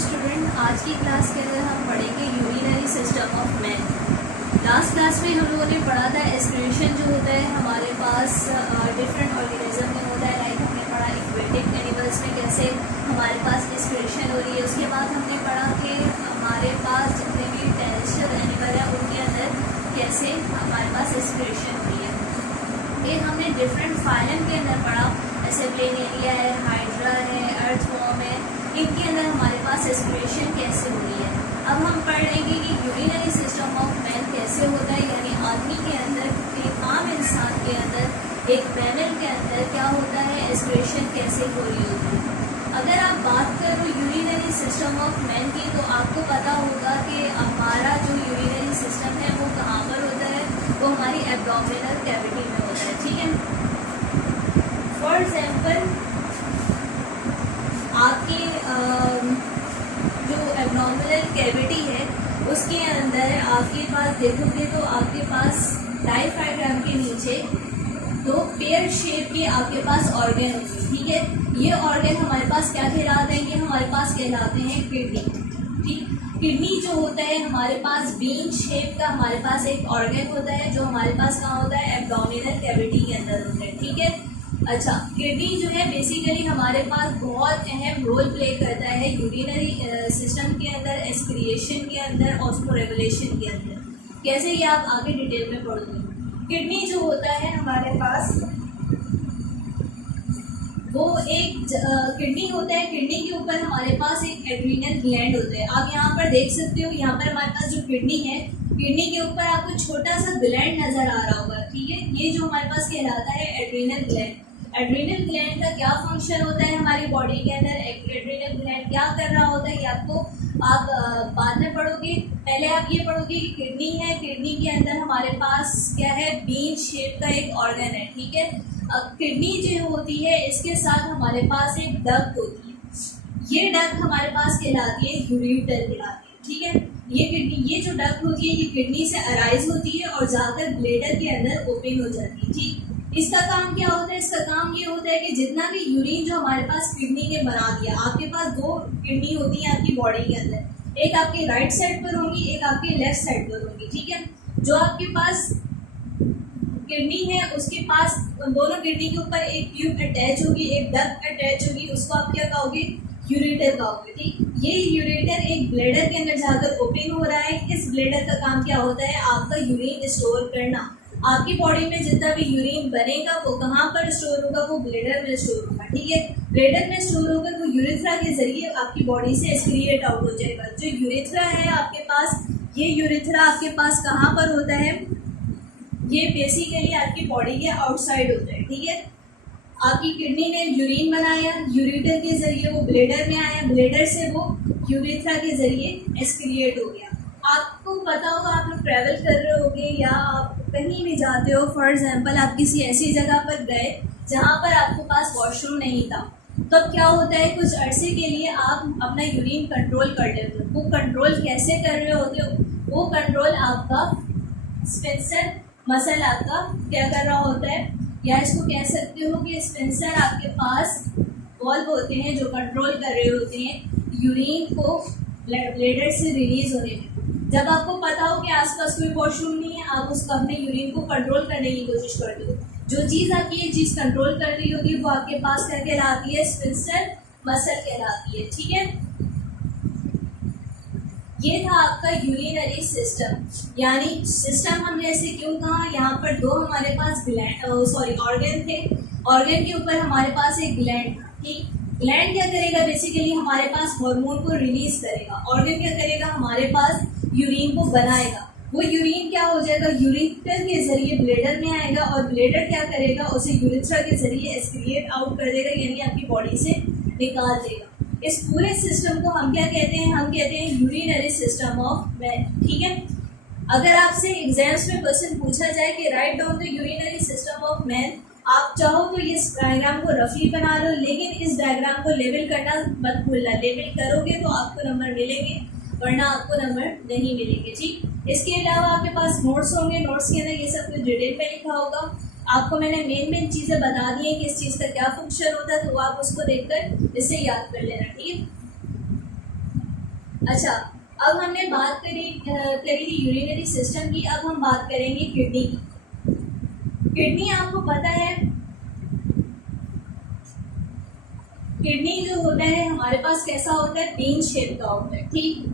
Student, आज की class के अंदर हम पढ़ेंगे urinary system of man. Last class में हम लोगों ने पढ़ा था एस्पिरेशन जो होता है हमारे पास डिफरेंट ऑर्गेनिज्म में होता है। लाइक हमने पढ़ा एक्वेटिक एनिमल्स में कैसे हमारे पास एस्पिरेशन हो रही है। उसके बाद हमने पढ़ा कि हमारे पास जितने भी टेरेस्ट्रियल एनिमल है उनके अंदर कैसे हमारे पास एस्पिरेशन हो रही है। फिर हमने डिफरेंट फाइलम के अंदर पढ़ा, जैसे प्लेनेरिया है, हाइड्रा है, अर्थवॉर्म है, इनके अंदर हमारे पास एस्पिरेशन कैसे हो रही है। अब हम पढ़ेंगे कि यूरिनरी सिस्टम ऑफ मैन कैसे होता है, यानी आदमी के अंदर, एक आम इंसान के अंर, एक मैमल के अंदर क्या होता है, एस्पिरेशन कैसे हो रही होती है। अगर आप बात करो यूरिनरी सिस्टम ऑफ मैन की, तो आपको पता होगा कि हमारा जो यूरिनरी सिस्टम है वो कहाँ पर होता है, वो हमारी एब्डोमिनल कैविटी में होता है। ठीक है, फॉर एग्जाम्पल आपकी जो एब्डोमिनल कैविटी है उसके अंदर आपके पास देखोगे तो आपके पास डायफ्राम के नीचे दो पेयर शेप के आपके पास ऑर्गन होंगे। ठीक है, ये ऑर्गन हमारे पास क्या कहलाते हैं, ये हमारे पास कहलाते हैं किडनी। ठीक, किडनी जो होता है हमारे पास बीन शेप का हमारे पास एक ऑर्गन होता है जो हमारे पास कहाँ होता है, एब्डोमिनल कैविटी के अंदर होता है। ठीक है, अच्छा, किडनी जो है बेसिकली हमारे पास बहुत अहम रोल प्ले करता है यूरिनरी सिस्टम के अंदर, एस्पिरेशन के अंदर और उसको रेगुलेशन के अंदर। कैसे, ये आप आगे डिटेल में पढ़ोगे। किडनी जो होता है हमारे पास वो एक किडनी होता है, किडनी के ऊपर हमारे पास एक एड्रीनल ग्लैंड होता है। आप यहाँ पर देख सकते हो, यहाँ पर हमारे पास जो किडनी है, किडनी के ऊपर आपको छोटा सा ग्लैंड नजर आ रहा होगा। ठीक है, ये जो हमारे पास कहलाता है एड्रीनल ग्लैंड। एड्रीनल ग्लैंड का क्या फंक्शन होता है हमारी बॉडी के अंदर, एड्रीनल ग्लैंड क्या कर रहा होता है, ये आपको आप बाद में पढ़ोगे। पहले आप ये पढ़ोगे कि किडनी है, किडनी के अंदर हमारे पास क्या है, बीन शेप का एक ऑर्गन है। ठीक है, अब किडनी जो होती है इसके साथ हमारे पास एक डक्ट होती है, ये डक्ट हमारे पास कहलाती है यूरेटर कहलाती है। ठीक है, ये किडनी, ये जो डक्ट होती है ये किडनी से अराइज होती है और जाकर ब्लेडर के अंदर ओपन हो जाती है। ठीक, इसका काम क्या होता है, इसका काम ये होता है कि जितना भी यूरिन जो हमारे पास किडनी ने बना दिया, आपके पास दो किडनी होती है आपकी बॉडी के अंदर, एक आपके राइट साइड पर होगी, एक आपके लेफ्ट साइड पर होगी। ठीक है, जो आपके पास किडनी है उसके पास दोनों किडनी के ऊपर एक ट्यूब अटैच होगी, एक डक्ट अटैच होगी, उसको आप क्या कहोगे, यूरेटर कहोगे। ठीक, ये यूरेटर एक ब्लेडर के अंदर जाकर ओपन हो रहा है। इस ब्लेडर का काम क्या होता है, आपका यूरिन स्टोर करना। आपकी बॉडी में जितना भी यूरिन बनेगा वो कहाँ पर स्टोर होगा, वो ब्लेडर में स्टोर होगा। ठीक है, ब्लेडर में स्टोर होकर वो यूरेथ्रा के जरिए आपकी बॉडी से एक्सक्रीट आउट हो जाएगा। जो यूरेथ्रा है आपके पास, ये यूरेथ्रा आपके पास कहाँ पर होता है, ये बेसिकली आपकी बॉडी के आउटसाइड होता है। ठीक है, आपकी किडनी ने यूरिन बनाया, यूरेटर के जरिए वो ब्लेडर में आया, ब्लेडर से वो यूरेथ्रा के जरिए एक्सक्रीट हो गया। आपको पता होगा, आप लोग ट्रैवल कर रहे होगे या आप कहीं भी जाते हो, फॉर एग्जांपल आप किसी ऐसी जगह पर गए जहाँ पर आपके पास वॉशरूम नहीं था, तो अब क्या होता है, कुछ अरसे के लिए आप अपना यूरिन कंट्रोल कर लेते हो। वो कंट्रोल कैसे कर रहे होते हो, वो कंट्रोल आपका स्पेंसर मसल आपका क्या कर रहा होता है, या इसको कह सकते हो कि स्पेंसर आपके पास वॉल्व होते हैं जो कंट्रोल कर रहे होते हैं यूरिन को ब्लेडर से रिलीज होने में। जब आपको पता हो कि आसपास कोई वॉशरूम नहीं है, आप उसको अपने यूरिन को कंट्रोल करने की कोशिश करते हो। जो चीज़ आपकी ये चीज़ कंट्रोल कर रही होगी वो आपके पास क्या कहलाती है, स्पेंसर मसल कहलाती है। ठीक है, ये था आपका यूरिनरी सिस्टम। यानी सिस्टम हमने ऐसे क्यों कहा, यहाँ पर दो हमारे पास ऑर्गन थे, ऑर्गन के ऊपर हमारे पास एक ग्लैंड था। ठीक, ग्लैंड क्या करेगा, बेसिकली हमारे पास हार्मोन को रिलीज करेगा। ऑर्गन क्या करेगा, हमारे पास यूरिन को बनाएगा। वो यूरिन क्या हो जाएगा, यूरेटर के जरिए ब्लेडर में आएगा और ब्लेडर क्या करेगा, उसे यूरेथ्रा के जरिए एक्सक्रीट आउट कर देगा, यानी आपकी बॉडी से निकाल देगा। इस पूरे सिस्टम को हम क्या कहते हैं, हम कहते हैं यूरिनरी सिस्टम ऑफ मैन। ठीक है, अगर आपसे एग्जाम्स में क्वेश्चन पूछा जाए कि write down the urinary system of man, आप चाहो तो इस डायग्राम को रफली बना लो, लेकिन इस डायग्राम को लेवल करना मत भूलना। लेवल करोगे तो आपको नंबर मिलेंगे, वरना आपको नंबर नहीं मिलेंगे। ठीक, इसके अलावा आपके पास नोट्स होंगे, नोट्स के अंदर ये सब कुछ डिटेल में लिखा होगा। आपको मैंने मेन चीज़ें बता दी हैं कि इस चीज़ का क्या फंक्शन होता है, तो आप उसको देखकर इसे याद कर लेना। ठीक है, अच्छा, अब हमने बात करी यूरिनरी सिस्टम की। अब हम बात करेंगे किडनी की। किडनी आपको पता है, किडनी जो होता है हमारे पास कैसा होता है, बीन शेप का होता है। ठीक,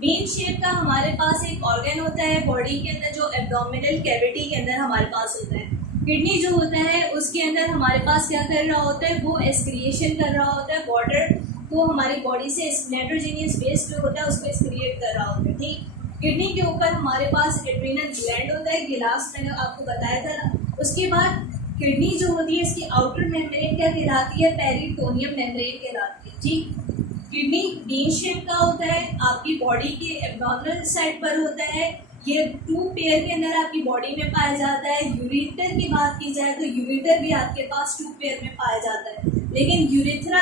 बीन शेप का हमारे पास एक ऑर्गन होता है बॉडी के अंदर, जो एब्डोमिनल कैविटी के अंदर हमारे पास होता है। किडनी जो होता है उसके अंदर हमारे पास क्या कर रहा होता है, वो एक्सक्रिएशन कर रहा होता है वाटर को हमारी बॉडी से, नाइट्रोजनियस वेस्ट जो होता है उसको एक्सक्रिएट कर रहा होता है। ठीक, किडनी के ऊपर हमारे पास एड्रीनल ग्लैंड होता है, गिलास मैंने आपको बताया था। उसके बाद किडनी जो होती है इसकी आउटर मेम्ब्रेन क्या कहलाती है, पेरिटोनियम मेम्ब्रेन कहलाती है। ठीक, किडनी बीन शेप का होता है, आपकी बॉडी के एब्डोमिनल साइड पर होता है। ये 2 पेयर के अंदर आपकी बॉडी में पाया जाता है। यूरेटर की बात की जाए तो यूरेटर भी आपके पास 2 पेयर में पाया जाता है, लेकिन यूरेथ्रा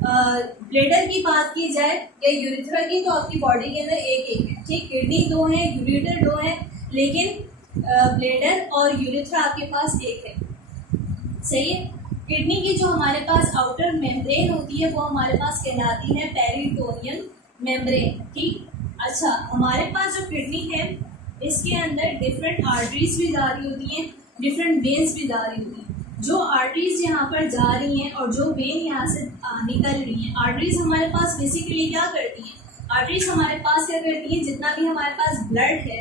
ब्लेडर की बात की जाए या यूरेथ्रा की, तो आपकी बॉडी के अंदर एक एक है। ठीक, किडनी 2 है, यूरेटर 2 है, लेकिन ब्लेडर और यूरेथ्रा आपके पास एक है। सही है। किडनी की जो हमारे पास आउटर मेम्ब्रेन होती है वो हमारे पास कहलाती है पेरिटोनियम मेम्ब्रेन। ठीक, अच्छा, हमारे पास जो किडनी है इसके अंदर डिफरेंट आर्टरीज भी जा रही होती हैं, डिफरेंट वेन्स भी जा रही होती हैं। जो आर्टरीज यहाँ पर जा रही हैं और जो वेन यहाँ से निकल रही हैं, आर्टरीज हमारे पास बेसिकली क्या करती हैं, आर्टरीज हमारे पास क्या करती हैं, जितना भी हमारे पास ब्लड है,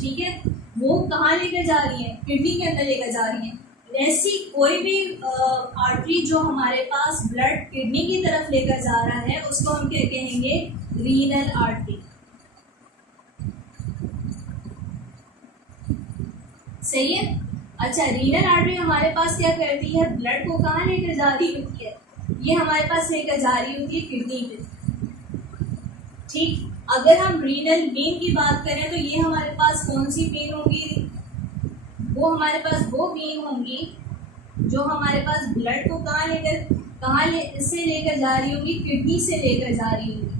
ठीक है, वो कहाँ लेकर जा रही है, किडनी के अंदर लेकर जा रही है। ऐसी कोई भी आर्टरी जो हमारे पास ब्लड किडनी की तरफ लेकर जा रहा है उसको हम क्या कहेंगे, रीनल आर्टरी। सही है। अच्छा, रीनल आर्टरी हमारे पास क्या करती है, ब्लड को कहाँ लेकर जा रही होती है, ये हमारे पास लेकर जा रही होती है किडनी पे। ठीक, अगर हम रीनल वेन की बात करें तो ये हमारे पास कौन सी वेन होगी, वो हमारे पास वो वेन होंगी जो हमारे पास ब्लड को कहाँ से लेकर जा रही होगी, किडनी से लेकर जा रही होगी।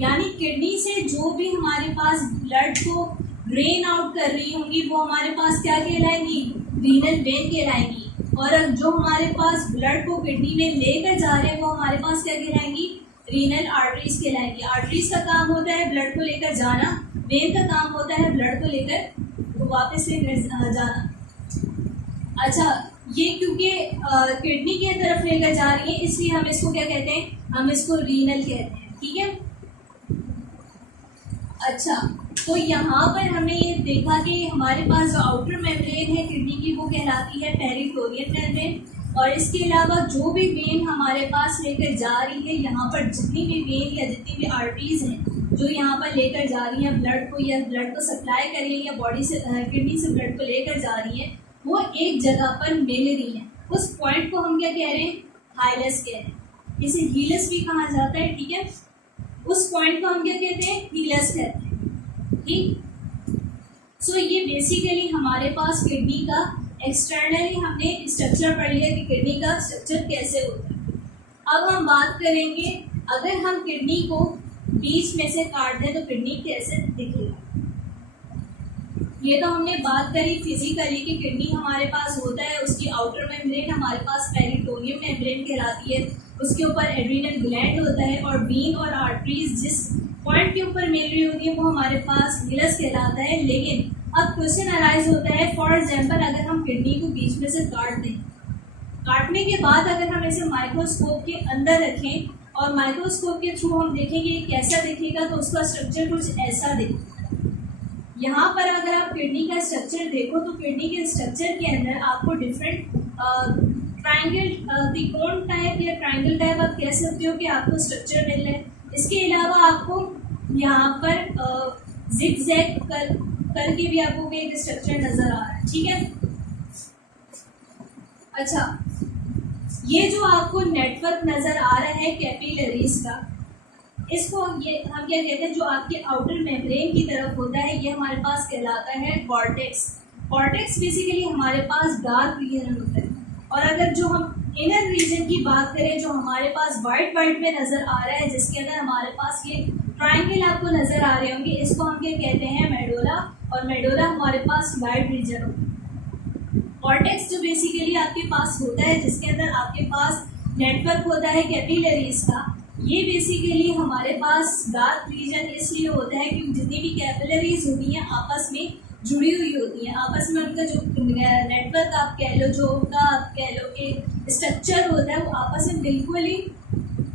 यानी किडनी से जो भी हमारे पास ब्लड को ड्रेन आउट कर रही होंगी वो हमारे पास क्या कहलाएंगी, रीनल वेन कहलाएंगी। और जो हमारे पास ब्लड को किडनी में लेकर जा रहे हैं वो हमारे पास क्या कहलाएंगी, रीनल आर्टरीज कहलाएंगी। आर्टरीज का काम होता है ब्लड को लेकर जाना, वेन का काम होता है ब्लड को लेकर वापस लेकर जाना। अच्छा, ये क्योंकि किडनी की तरफ लेकर जा रही है इसलिए हम इसको क्या कहते हैं, हम इसको रीनल कहते हैं। ठीक है। अच्छा, तो यहाँ पर हमने ये देखा कि हमारे पास जो आउटर मेम्ब्रेन है किडनी की वो कहलाती है पेरिटोनियम मेम्ब्रेन, और इसके अलावा जो भी वेन हमारे पास लेकर जा रही है, यहाँ पर जितनी भी वेन या जितनी भी आर्टरीज हैं जो यहाँ पर लेकर जा रही हैं ब्लड को, या ब्लड को सप्लाई कर रही है, या बॉडी से किडनी से ब्लड को लेकर जा रही है, वो एक जगह पर मिल रही है। उस पॉइंट को हम क्या कह रहे हैं, हाइलस कह रहे हैं, इसे हीलस भी कहा जाता है। ठीक है, उस पॉइंट को हम क्या कहते हैं, हीलस कहते हैं। ठीक, सो ये बेसिकली हमारे पास किडनी का एक्सटर्नली हमने स्ट्रक्चर पढ़ लिया कि किडनी का स्ट्रक्चर कैसे होता है। अब हम बात करेंगे अगर हम किडनी को बीच में से काट दें तो किडनी कैसे दिखेगा। ये तो हमने बात करी फिजिकली कि किडनी हमारे पास होता है, उसकी आउटर मेम्ब्रेन हमारे पास पेरिटोनियम मेम्ब्रेन कहलाती है, उसके ऊपर एड्रीनल ग्लैंड होता है, और वेन और आर्टरीज जिस पॉइंट के ऊपर मिल रही होती है वो हमारे पास हीलस कहलाता है। लेकिन अब क्वेश्चन अराइज होता है, फॉर एग्जाम्पल अगर हम किडनी को बीच में से काट दें, काटने के बाद अगर हम इसे माइक्रोस्कोप के अंदर रखें और माइक्रोस्कोप के थ्रू हम देखेंगे कैसा दिखेगा, तो उसका स्ट्रक्चर कुछ ऐसा दिखेगा। यहाँ पर अगर आप किडनी का स्ट्रक्चर देखो तो किडनी के स्ट्रक्चर के अंदर आपको डिफरेंट ट्राइंगल, त्रिकोण टाइप या ट्राइंगल टाइप आप कह सकते हो कि आपको स्ट्रक्चर मिल रहा है। इसके अलावा आपको यहाँ पर जिगजैग करके भी आपको एक स्ट्रक्चर नजर आ रहा है। ठीक है। अच्छा, ये जो आपको नेटवर्क नजर आ रहा है कैपिलरीज का, इसको हम क्या कहते हैं, जो आपके आउटर मेम्ब्रेन की तरफ होता है ये हमारे पास कहलाता है कॉर्टेक्स। कॉर्टेक्स बेसिकली हमारे पास डार्क रीजन होता है, और अगर जो हम इनर रीजन की बात करें जो हमारे पास वाइट में नजर आ रहा है, जिसके अंदर हमारे पास ये ट्राइंगल आपको नजर आ रहे होंगे, इसको हम क्या कहते हैं, मेडुला, और मेडुला हमारे पास लाइट रीजन होता है। कॉर्टेक्स जो बेसिकली आपके पास होता है, जिसके अंदर आपके पास नेटवर्क होता है कैपिलरीज का, ये बेसिकली हमारे पास डार्क रीजन इसलिए होता है क्योंकि जितनी भी कैपिलरीज होती हैं आपस में जुड़ी हुई होती हैं, आपस में उनका जो नेटवर्क आप कह लो, जो उनका आप कह लो कि स्ट्रक्चर होता है, वो आपस में बिल्कुल ही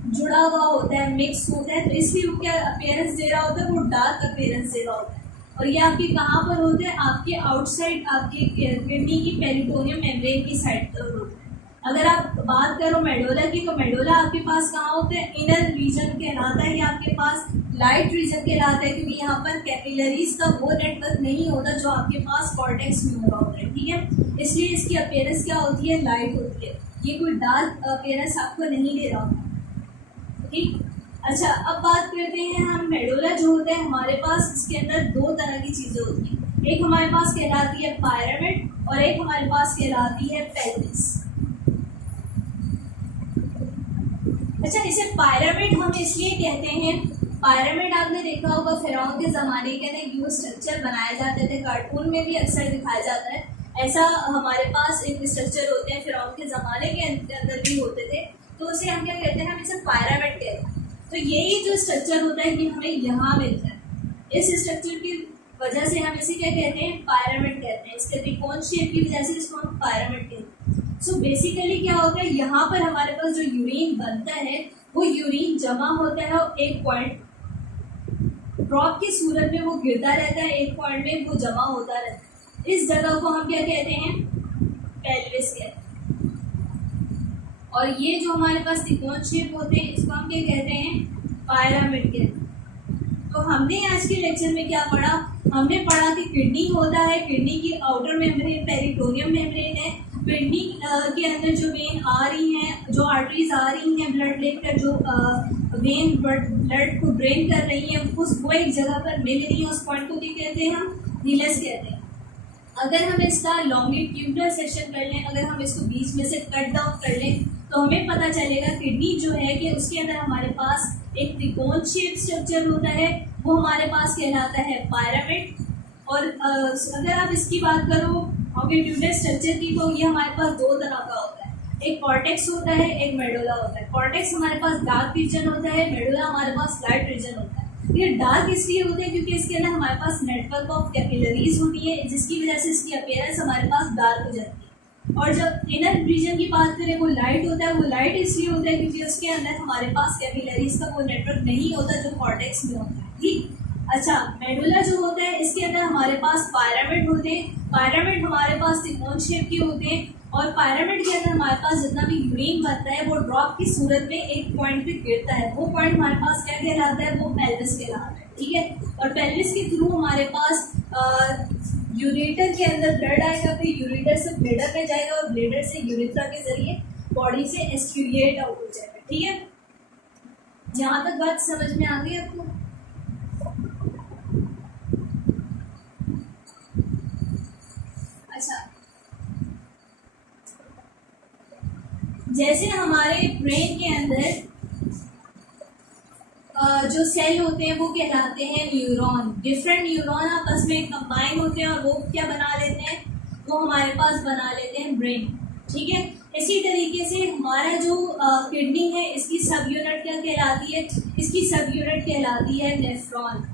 जुड़ा हुआ होता है, मिक्स होता है, तो इसलिए वो क्या अपीयरेंस दे रहा होता है, वो डार्क अपीयरेंस दे रहा होता है। और ये आपके कहाँ पर होते हैं? आपके आउटसाइड, आपके किडनी की पेरिटोनियम मेम्ब्रेन की साइड पर होते हैं। अगर आप बात करो मेडुला की, तो मेडुला आपके पास कहाँ होते हैं? इनर रीजन कहलाता है, या आपके पास लाइट रीजन कहलाता है, क्योंकि यहाँ पर कैपिलरीज का वो नेटवर्क नहीं होता जो आपके पास कॉर्टेक्स में हो रहा होता है, ठीक है। इसलिए इसकी अपीयरेंस क्या होती है? लाइट होती है, ये कोई डार्क अपीयरेंस आपको नहीं दे रहा होता, ठीक। अच्छा, अब बात करते हैं हम मेडुला जो होता है हमारे पास, इसके अंदर दो तरह की चीज़ें होती हैं। एक हमारे पास कहलाती है पायरामिड और एक हमारे पास कहलाती है पेल्विस। अच्छा, इसे पायरामिड हम इसलिए कहते हैं, पायरामिड आपने देखा होगा फिरौन के ज़माने के अंदर जो स्ट्रक्चर बनाए जाते थे, कार्टून में भी अक्सर दिखाया जाता है, ऐसा हमारे पास एक स्ट्रक्चर होते हैं फिरौन के ज़माने के अंदर भी होते थे, तो उसे हम क्या कहते हैं? हम इसे पायरामिड कहते हैं। तो यही जो स्ट्रक्चर होता है कि हमें यहाँ मिलता है, इस स्ट्रक्चर की वजह से हम इसे क्या कहते हैं? पायरामिड कहते हैं। इसके त्रिकोण शेप की वजह से इसको हम पायरामिड कहते हैं। सो बेसिकली क्या होता है, यहाँ पर हमारे पास जो यूरिन बनता है, वो यूरिन जमा होता है और एक पॉइंट ड्रॉप की सूरत में वो गिरता रहता है, एक पॉइंट में वो जमा होता रहता है। इस जगह को हम क्या कहते हैं? पेल्विस कहते हैं। और ये जो हमारे पास त्रिकोण शेप होते हैं, इसको हम क्या कहते हैं? पायरामिड कहते हैं। तो हमने आज के लेक्चर में क्या पढ़ा? हमने पढ़ा कि किडनी होता है, किडनी की आउटर मेम्ब्रेन पेरिटोनियम मेम्ब्रेन है, किडनी के अंदर जो वेन आ रही हैं, जो आर्टरीज आ रही हैं ब्लड लेकर, जो वेन ब्लड को ड्रेन कर रही हैं, वो एक जगह पर मिल रही है, उस पॉइंट को क्या कहते हैं? हम हीलस कहते हैं। अगर हम इसका लॉन्गिट्यूडनल सेक्शन कर लें, अगर हम इसको बीच में से कट डाउन कर लें, तो हमें पता चलेगा किडनी जो है कि उसके अंदर हमारे पास एक त्रिकोण शेप स्ट्रक्चर होता है, वो हमारे पास कहलाता है पायरामिड। और अगर आप इसकी बात करो लॉन्गिट्यूडनल स्ट्रक्चर की, तो ये हमारे पास दो तरह का होता है, एक कॉर्टेक्स होता है, एक मेडुला होता है। कॉर्टेक्स हमारे पास डार्क रीजन होता है, मेडुला हमारे पास लाइट रीजन होता है। ये डार्क इसलिए होते हैं क्योंकि इसके अंदर हमारे पास नेटवर्क ऑफ कैपिलरीज होती है, जिसकी वजह से इसकी अपीयरेंस हमारे पास डार्क हो जाती है। और जब इनर रीजन की बात करें, वो लाइट होता है, वो लाइट इसलिए होता है क्योंकि उसके अंदर हमारे पास कैपिलरीज का वो नेटवर्क नहीं होता जो कॉर्टेक्स में होता है, ठीक। अच्छा, मेडुला जो होता है, इसके अंदर हमारे पास पायरामिड होते हैं, पायरामिड हमारे पास त्रिकोण शेप के होते हैं, और पायरामिड के अंदर हमारे पास जितना भी यूरिन बनता है, वो ड्रॉप की सूरत में एक पॉइंट पे गिरता है, वो पॉइंट हमारे पास क्या कहलाता है? वो पेल्विस कहलाता है, ठीक है। और पेल्विस के थ्रू हमारे पास यूरेटर के अंदर ब्लड आएगा, फिर यूरेटर से ब्लेडर में जाएगा, और ब्लेडर से यूरेथ्रा के जरिए बॉडी से एक्सक्यूरिएट आउट हो जाएगा, ठीक है। यहाँ तक बात समझ में आ गई आपको? अच्छा, जैसे हमारे ब्रेन के अंदर जो सेल होते हैं वो कहलाते हैं न्यूरॉन। डिफरेंट न्यूरॉन आपस में कंबाइन होते हैं और वो क्या बना लेते हैं? वो हमारे पास बना लेते हैं ब्रेन, ठीक है। इसी तरीके से हमारा जो किडनी है, इसकी सब यूनिट क्या कहलाती है? इसकी सब यूनिट कहलाती है नेफ्रॉन।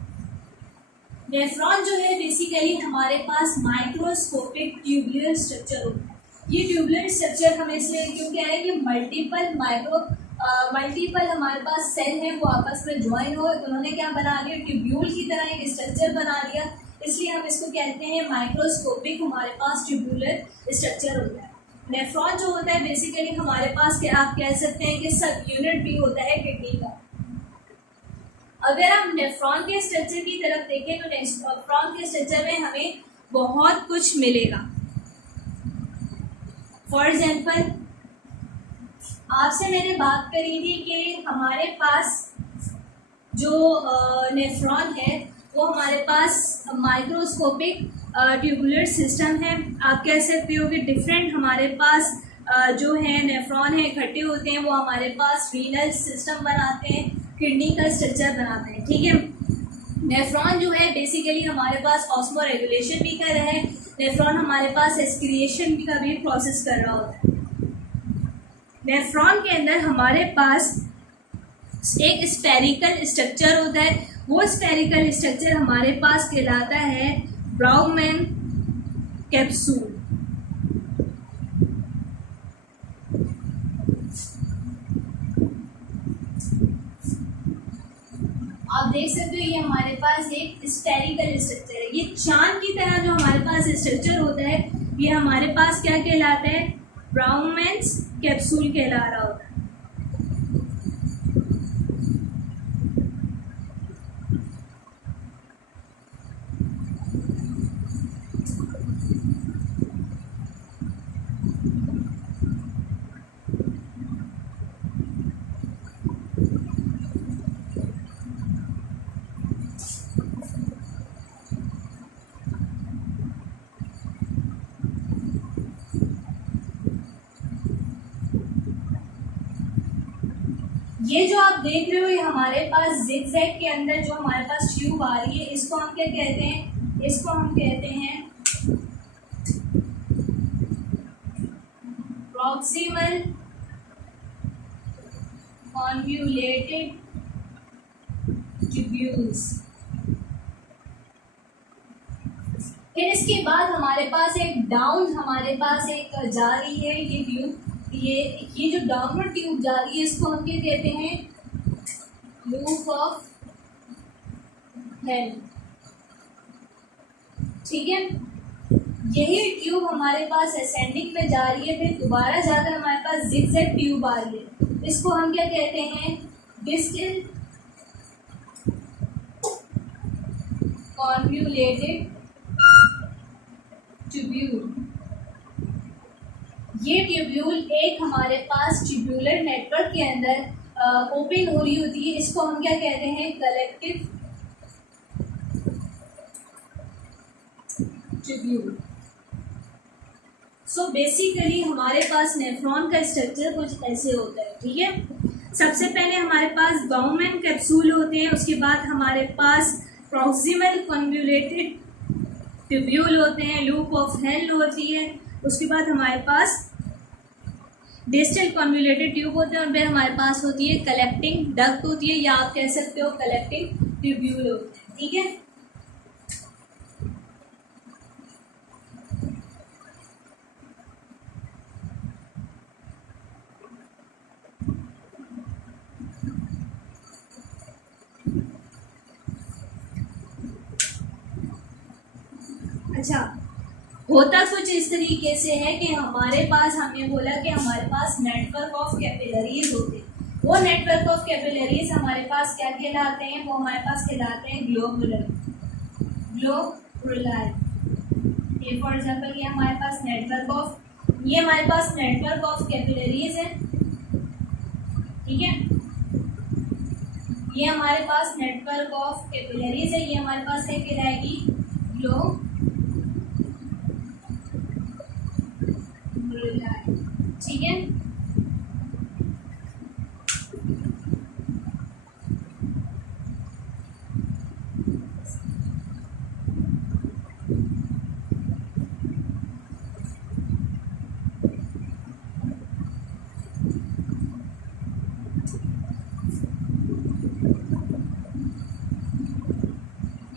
नेफ्रॉन जो है बेसिकली हमारे पास माइक्रोस्कोपिक ट्यूबुलर स्ट्रक्चर होता है। ये ट्यूबुलर स्ट्रक्चर हमें इसलिए क्यों कह रहे हैं कि मल्टीपल हमारे पास सेल हैं, वो आपस में ज्वाइन हो, उन्होंने क्या बना लिया? ट्यूब्यूल की तरह एक स्ट्रक्चर बना लिया, इसलिए हम इसको कहते हैं माइक्रोस्कोपिक हमारे पास ट्यूबुलर स्ट्रक्चर होता है। नेफ्रॉन जो होता है बेसिकली हमारे पास क्या आप कह सकते हैं कि सब यूनिट भी होता है किडनी का। अगर हम नेफ्रॉन के स्ट्रक्चर की तरफ देखें, तो नेफ्रॉन के स्ट्रक्चर में हमें बहुत कुछ मिलेगा। फॉर एग्जाम्पल, आपसे मैंने बात करी थी कि हमारे पास जो नेफ्रॉन है, वो हमारे पास माइक्रोस्कोपिक ट्यूबुलर सिस्टम है। आप कह सकते हो कि डिफरेंट हमारे पास जो है नेफ्रॉन है इकट्ठे होते हैं, वो हमारे पास रीनल सिस्टम बनाते हैं, किडनी का स्ट्रक्चर बनाते हैं, ठीक है। नेफ्रॉन जो है बेसिकली हमारे पास ऑस्मो रेगुलेशन भी कर रहा है, नेफ्रॉन हमारे पास एस्क्रिएशन का भी प्रोसेस कर रहा होता है। नेफ्रॉन के अंदर हमारे पास एक स्फेरिकल स्ट्रक्चर होता है, वो स्फेरिकल स्ट्रक्चर हमारे पास कहलाता है ब्राउमैन कैप्सूल। आप देख सकते हो ये हमारे पास एक स्फेरिकल स्ट्रक्चर है, ये चांद की तरह जो हमारे पास स्ट्रक्चर होता है ये हमारे पास क्या कहलाता है, ब्राउमैन्स कैप्सूल कहला रहा होता है। ये जो आप देख रहे हो ये हमारे पास जिगजैग के अंदर जो हमारे पास ट्यूब आ रही है इसको हम क्या कहते हैं, इसको हम कहते हैं प्रॉक्सिमल कॉन्वोल्यूटेड ट्यूब्यूल्स। फिर इसके बाद हमारे पास एक डाउन हमारे पास एक जा रही है ये ट्यूब, ये जो डाउनवर्ड ट्यूब जा रही है इसको हम क्या कहते हैं, लूप ऑफ हेल। ठीक है, यही ट्यूब हमारे पास असेंडिंग में जा रही है, फिर दोबारा जाकर हमारे पास जिगजैग ट्यूब आ रही है, इसको हम क्या कहते हैं, डिस्टल कॉन्वोल्यूटेड ट्यूब्यूल। ये ट्यूब्यूल एक हमारे पास ट्यूब्यूलर नेटवर्क के अंदर ओपन हो रही होती है, इसको हम क्या कहते हैं, कलेक्टिव ट्यूब्यूल। सो बेसिकली हमारे पास नेफ्रॉन का स्ट्रक्चर कुछ ऐसे होता है। ठीक है, सबसे पहले हमारे पास ब्राउमैन कैप्सूल होते हैं, उसके बाद हमारे पास प्रॉक्सिमल कॉन्वोल्यूटेड ट्यूब्यूल होते हैं, लूप ऑफ हेल होती है, उसके बाद हमारे पास डिस्टल कॉन्वोल्यूटेड ट्यूब होते हैं और फिर हमारे पास होती है कलेक्टिंग डक्ट होती है, या आप कह सकते हो कलेक्टिंग ट्यूब्यूल होते हैं। ठीक है, अच्छा होता कुछ इस तरीके से है कि हमारे पास, हमने बोला कि हमारे पास नेटवर्क ऑफ कैपिलरीज होते हैं, वो नेटवर्क ऑफ कैपिलरीज हमारे पास क्या कहलाते हैं, वो हमारे पास कहलाते हैं ग्लोबुलर, ग्लोबुलर। ये फॉर एग्जांपल ये हमारे पास नेटवर्क ऑफ, ये हमारे पास नेटवर्क ऑफ कैपिलरीज है। ठीक है, ये हमारे पास नेटवर्क ऑफ कैपिलरीज है, ये हमारे पास क्या कहलाएगी, ग्लोबुलर। ठीक है,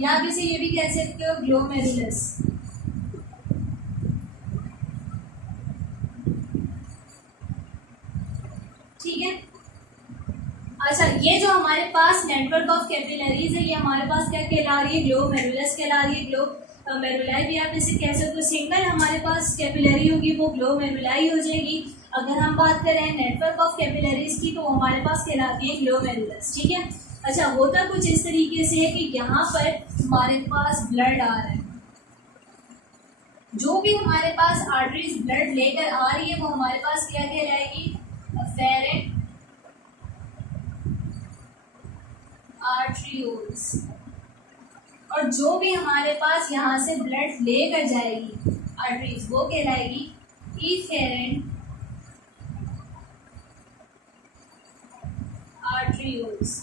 या आप इसे ये भी कह सकते हो ग्लोमेरुलस। ठीक है, अच्छा ये जो हमारे पास नेटवर्क ऑफ कैपिलरीज है ये हमारे पास क्या कहला रही है, ग्लोमेरुलस कहला रही है। ग्लोमेरुलाई भी आप इसे कह सकते हो, सिंगल हमारे पास कैपिलरी होगी वो ग्लोमेरुलाई हो जाएगी। अगर हम बात करें नेटवर्क ऑफ कैपिलरीज की तो हमारे पास कहलाती है ग्लोमेरुलस। ठीक है, अच्छा होता कुछ इस तरीके से है कि यहाँ पर हमारे पास ब्लड आ रहा है, जो भी हमारे पास आर्टरीज ब्लड लेकर आ रही है वो हमारे पास क्या कहलाएगी, अफेरेंट आर्टरियोल्स। और जो भी हमारे पास यहाँ से ब्लड लेकर जाएगी आर्टरीज वो कहलाएगी इफेरेंट आर्टरियोल्स।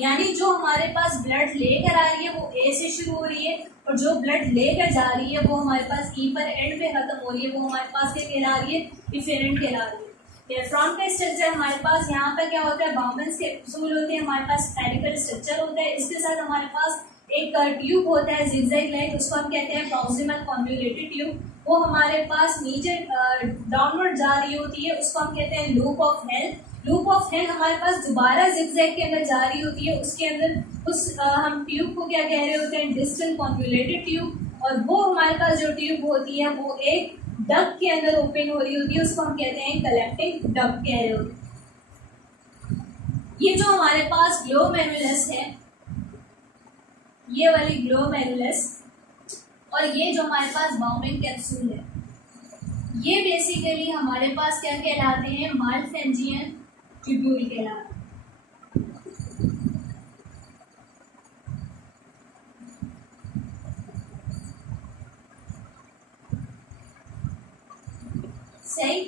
यानी जो हमारे पास ब्लड लेकर आ रही है वो ए से शुरू हो रही है, और जो ब्लड लेकर जा रही है वो हमारे पास ई पर एंड पे खत्म हो रही है, वो हमारे पास क्या कहला रही है, इफेरेंट कहला रही है। नेफ्रॉन का स्ट्रक्चर हमारे पास यहाँ पर क्या होता है, बाउमेंस कैप्सूल होते हैं, हमारे पास स्फेरिकल स्ट्रक्चर होता है, इसके साथ हमारे पास एक ट्यूब होता है जिगजैग लाइक, उसको हम कहते हैं प्रॉक्सिमल कॉन्वोल्यूटेड ट्यूब, वो हमारे पास नीचे डाउनवर्ड जा रही होती है, उसको हम कहते हैं loop of hell. Loop of hell हमारे पास दोबारा जिगजैग के अंदर जा रही होती है, उसके अंदर उस हम ट्यूब को क्या कह रहे होते हैं, डिस्टल कॉन्वोल्यूटेड ट्यूब, और वो हमारे पास जो ट्यूब होती है वो एक डक्ट के अंदर ओपन हो रही होती है, उसको हम कहते हैं कलेक्टिंग डक्ट कह रहे होते हैं। ये जो हमारे पास ग्लोमेरुलस है, ये वाली ग्लोमेरुलस, और ये जो हमारे पास बाउमेन कैप्सूल है, ये बेसिकली हमारे पास क्या कहलाते हैं, मालफेंजियन ट्यूब्यूल कहलाते हैं। सही।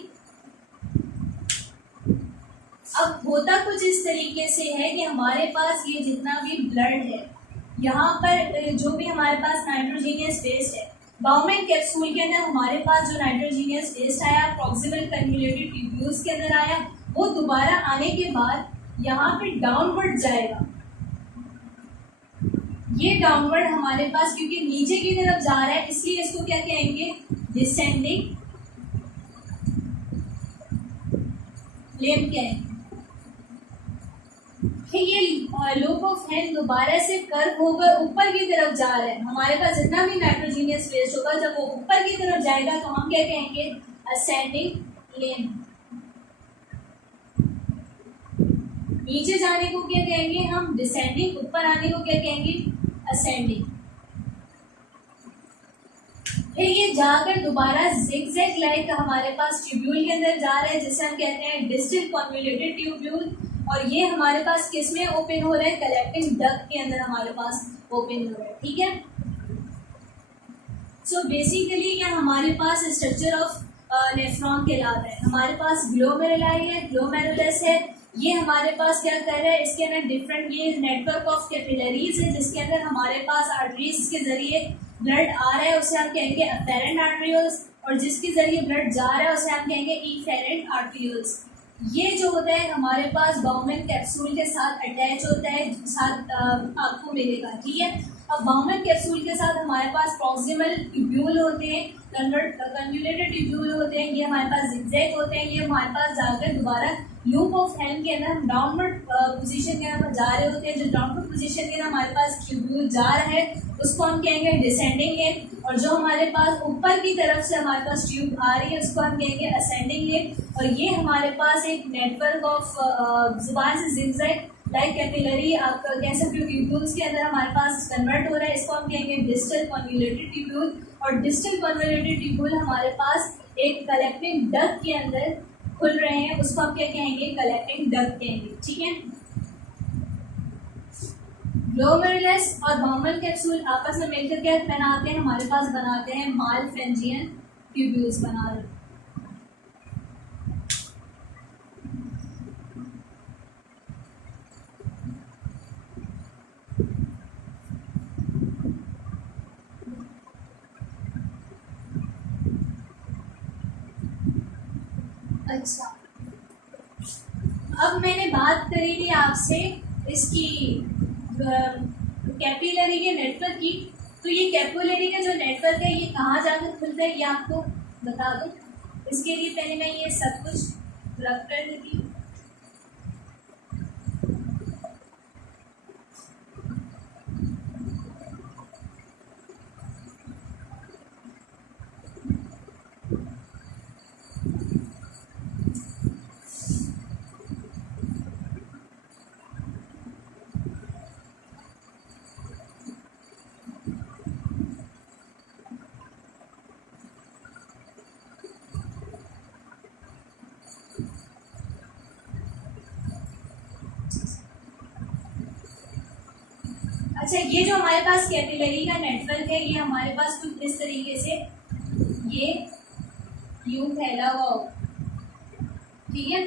अब होता कुछ इस तरीके से है कि हमारे पास ये जितना भी ब्लड है, यहाँ पर जो भी हमारे पास नाइट्रोजीनियस वेस्ट है, बाउमेन कैप्सूल के अंदर हमारे पास जो नाइट्रोजीनियस वेस्ट आया प्रॉक्सिमल कन्वोल्यूटेड ट्यूब्यूल्स के अंदर आया, वो दोबारा आने के बाद यहाँ पे डाउनवर्ड जाएगा। ये डाउनवर्ड हमारे पास क्योंकि नीचे की तरफ जा रहा है, इसलिए इसको क्या कहेंगे, डिसेंडिंग प्लेन कहेंगे। ये लूप ऑफ हेल दोबारा से कर्व होकर ऊपर की तरफ जा रहा है, हमारे पास जितना भी नाइट्रोजीनियस वेस्ट होगा जब वो ऊपर की तरफ जाएगा तो हम क्या कहेंगे, असेंडिंग प्लेन। नीचे जाने को क्या कहेंगे हम, डिसेंडिंग, ऊपर आने को क्या कहेंगे, असेंडिंग। फिर ये जाकर दोबारा जिगजैग लाइक हमारे पास ट्यूब्यूल के अंदर जा रहा है, जिसे हम कहते हैं डिस्टल कॉन्वोल्यूटेड ट्यूब्यूल, और ये हमारे पास किस में ओपन हो रहा है, कलेक्टिंग डक्ट के अंदर हमारे पास ओपन हो रहा है। ठीक है, सो बेसिकली ये हमारे पास स्ट्रक्चर ऑफ नेफ्रॉन कहलाता है। हमारे पास ग्लोमेरुलाई है, ग्लोमेरुलस है, ये हमारे पास क्या कर रहा है, इसके अंदर डिफरेंट ये नेटवर्क ऑफ कैपिलरीज है, जिसके अंदर हमारे पास आर्टरीज के जरिए ब्लड आ रहा है, उसे हम कहेंगे अफेरेंट आर्टरियोल्स, और जिसके जरिए ब्लड जा रहा है उसे हम कहेंगे इफेरेंट आर्टरियोल्स। ये जो होता है हमारे पास बाउमेन कैप्सूल के साथ अटैच होता है, साथ आपको मिलेगा। ठीक है, अब बाउमेन कैप्सूल के साथ हमारे पास प्रॉक्सिमल ट्यूब्यूल होते हैं, कन्वोल्यूटेड ट्यूब्यूल होते हैं, ये हमारे पास जिगजैग होते हैं, ये हमारे पास जाकर दोबारा लूप ऑफ हेल के अंदर हम डाउनवर्ड पोजीशन के अंदर जा रहे होते हैं। जो डाउनवर्ड पोजीशन के अंदर हमारे पास ट्यूब्यूल जा रहा है उसको हम कहेंगे डिसेंडिंग है, और जो हमारे पास ऊपर की तरफ से हमारे पास ट्यूब आ रही है उसको हम कहेंगे असेंडिंग है। और ये हमारे पास एक नेटवर्क ऑफ जुबान से जिगजैग लाइक कैपिलरी आप कह सकते हो ट्यूब्यूल्स के अंदर हमारे पास कन्वर्ट हो रहा है, इसको हम कहेंगे डिस्टल कॉन्वोल्यूटेड ट्यूब्यूल। और डिस्टल कॉन्वोल्यूटेड ट्यूब्यूल हमारे पास एक कलेक्टिंग डक्ट के अंदर खुल रहे हैं, उसको हम क्या कहेंगे, कलेक्टिंग डक्ट कहेंगे। ठीक है, ग्लोमेरुलस और बाउमेन कैप्सूल आपस में मिलकर क्या बनाते हैं, हमारे पास बनाते हैं मालफेंजियन ट्यूब्यूल्स बना रहे हैं। अच्छा, अब मैंने बात करी थी आपसे इसकी कैपिलरी के नेटवर्क की, तो ये कैपिलरी का जो नेटवर्क है ये कहाँ जाकर खुलता है ये आपको बता दूं। इसके लिए पहले मैं ये सब कुछ रख कर देती हूँ। अच्छा, ये जो हमारे पास कैपिलरी का नेटवर्क है ये हमारे पास कुछ इस तरीके से ये यूं फैला हुआ होगा। ठीक है,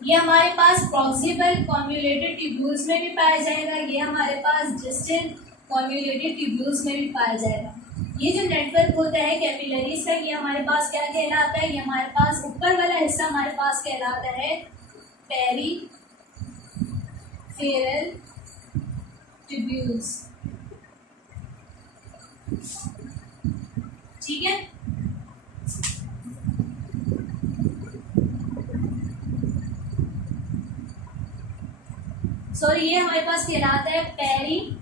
ये हमारे पास प्रॉक्सिमल कॉन्वोल्यूटेड ट्यूब्यूल्स में भी पाया जाएगा, ये हमारे पास डिस्टल कॉन्वोल्यूटेड ट्यूब्यूल्स में भी पाया जाएगा। ये जो नेटवर्क होता है कैपिलरीज का, ये हमारे पास क्या कहलाता है, ये हमारे पास ऊपर वाला हिस्सा हमारे पास कहलाता है पेरिफेरल ट्यूब्यूल्स। ठीक है, सॉरी, ये हमारे पास कहलाता है पेरीट्यूब्यूलर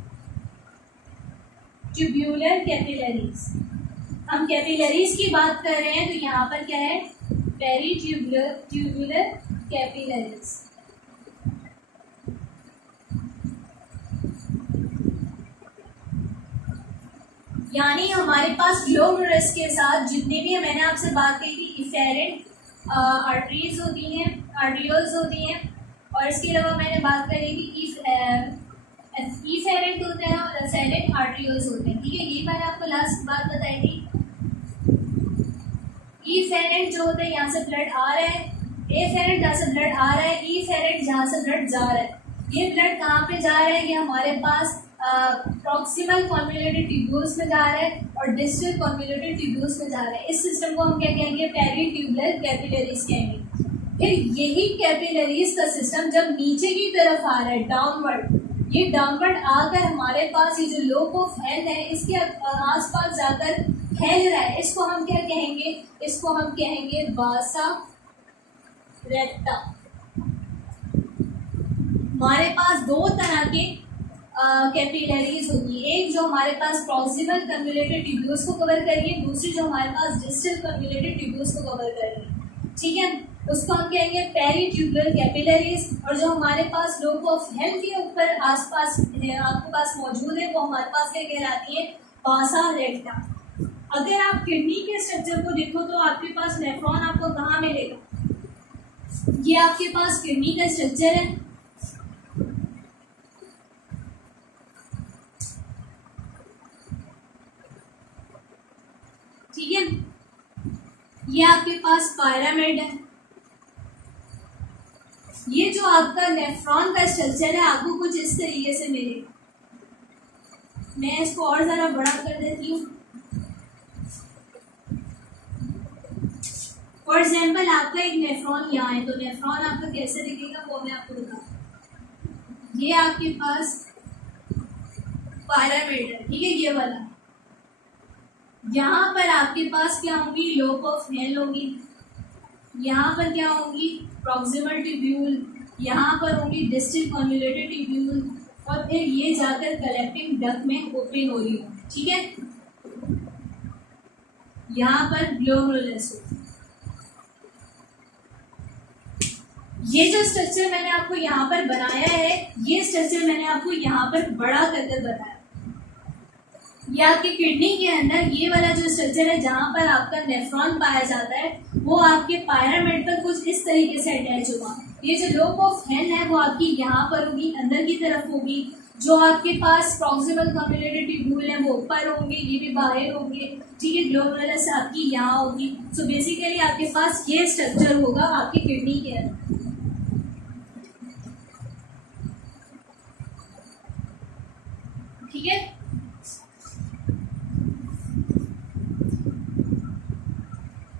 कैपिलरीज। हम कैपिलरीज की बात कर रहे हैं तो यहाँ पर क्या है, पेरीट्यूब्यूलर कैपिलरीज। यानी हमारे पास ग्लोमेरुलस के साथ जितने भी मैंने आपसे बात की थी इफेरेंट आर्टरीज होती हैं, आर्ट्रियोल्स होती हैं, और इसके अलावा मैंने बात करी थी इफेरेंट होते हैं और असेरेंट आर्ट्रियोल्स होते हैं। ठीक है, ये मैंने आपको लास्ट बात बताई थी। इफेरेंट जो होता है यहाँ से ब्लड आ रहा है, एफेरेंट जहाँ से ब्लड आ रहा है, इफेरेंट जहाँ से ब्लड जा रहा है। ये ब्लड कहाँ पे जा रहा है, ये हमारे पास प्रॉक्सिमल कॉन्वोल्यूटेड ट्यूब्यूल्स में जा रहा है और डिस्टल कॉन्वोल्यूटेड ट्यूब्यूल्स में जा रहा है। इस सिस्टम को हम क्या कहेंगे, पेरीट्यूबुलर कैपिलरीज कहेंगे। फिर यही कैपिलरीज का सिस्टम जब नीचे की तरफ आ रहा है, डाउनवर्ड, ये डाउनवर्ड आकर हमारे पास ये जो लोब ऑफ हेल्थ है इसके आसपास जाकर फैल रहा है, इसको हम क्या कहेंगे, इसको हम कहेंगे वासा रेक्टा। हमारे पास दो तरह के कैपिलरीज होती है, एक जो हमारे पास प्रॉक्सिमल कन्वोल्यूटेड ट्यूब्यूल्स को कवर कर रही है, दूसरी जो हमारे पास डिस्टल कन्वोल्यूटेड ट्यूब्यूल्स को कवर कर रही है। ठीक है, उसको हम कहेंगे पेरीट्यूबुलर कैपिलरीज। और जो हमारे पास लोब ऑफ हेल्थ के ऊपर आसपास आपके पास मौजूद है वो हमारे पास क्या कहलाती है, वासा रेक्टा। अगर आप किडनी के स्ट्रक्चर को देखो तो आपके पास नेफ्रॉन आपको कहाँ मिलेगा, ये आपके पास किडनी का स्ट्रक्चर है। ठीक है, ये आपके पास पिरामिड है। ये जो आपका नेफ्रॉन का स्ट्रक्चर है आपको कुछ इस तरीके से मिलेगा। मैं इसको और ज़रा बड़ा कर देती हूँ। फॉर एग्जाम्पल आपका एक नेफ्रॉन यहाँ है, तो नेफ्रॉन आपका कैसे दिखेगा वो मैं आपको बताऊँ। ये आपके पास पिरामिड है, ठीक है, ये वाला। यहाँ पर आपके पास क्या होंगी, लोब ऑफ हेल्थ होगी। यहाँ पर क्या होंगी, प्रॉक्सिमल ट्यूब्यूल। यहाँ पर होंगी डिस्टल कॉन्वोल्यूटेड ट्यूब्यूल, और फिर ये जाकर कलेक्टिंग डक्ट में ओपन हो रही होगी। ठीक है, यहाँ पर ग्लोमेरुलस। ये जो स्ट्रक्चर मैंने आपको यहाँ पर बनाया है, ये स्ट्रक्चर मैंने आपको यहाँ पर बड़ा करके बताया। ये आपकी किडनी के अंदर ये वाला जो स्ट्रक्चर है जहाँ पर आपका नेफ्रॉन पाया जाता है वो आपके पिरामिड पर कुछ इस तरीके से अटैच होगा। ये जो लोब ऑफ हेल्थ है वो आपकी यहाँ पर होगी, अंदर की तरफ होगी। जो आपके पास प्रॉक्सिमल कॉन्वोल्यूटेड ट्यूब्यूल है वो ऊपर होंगे, ये भी बाहर होंगे। ठीक है, ग्लोमेरुलस आपकी यहाँ होगी। सो बेसिकली आपके पास ये स्ट्रक्चर होगा आपकी किडनी के अंदर। ठीक है,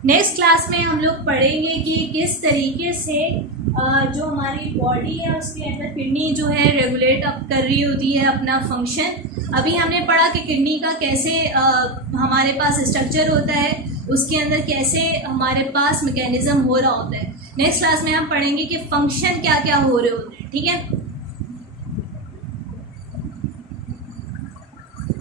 नेक्स्ट क्लास में हम लोग पढ़ेंगे कि किस तरीके से जो हमारी बॉडी है उसके अंदर किडनी जो है रेगुलेट अप कर रही होती है अपना फंक्शन। अभी हमने पढ़ा कि किडनी का कैसे हमारे पास स्ट्रक्चर होता है, उसके अंदर कैसे हमारे पास मैकेनिज्म हो रहा होता है। नेक्स्ट क्लास में हम पढ़ेंगे कि फंक्शन क्या क्या हो रहे होते हैं। ठीक है।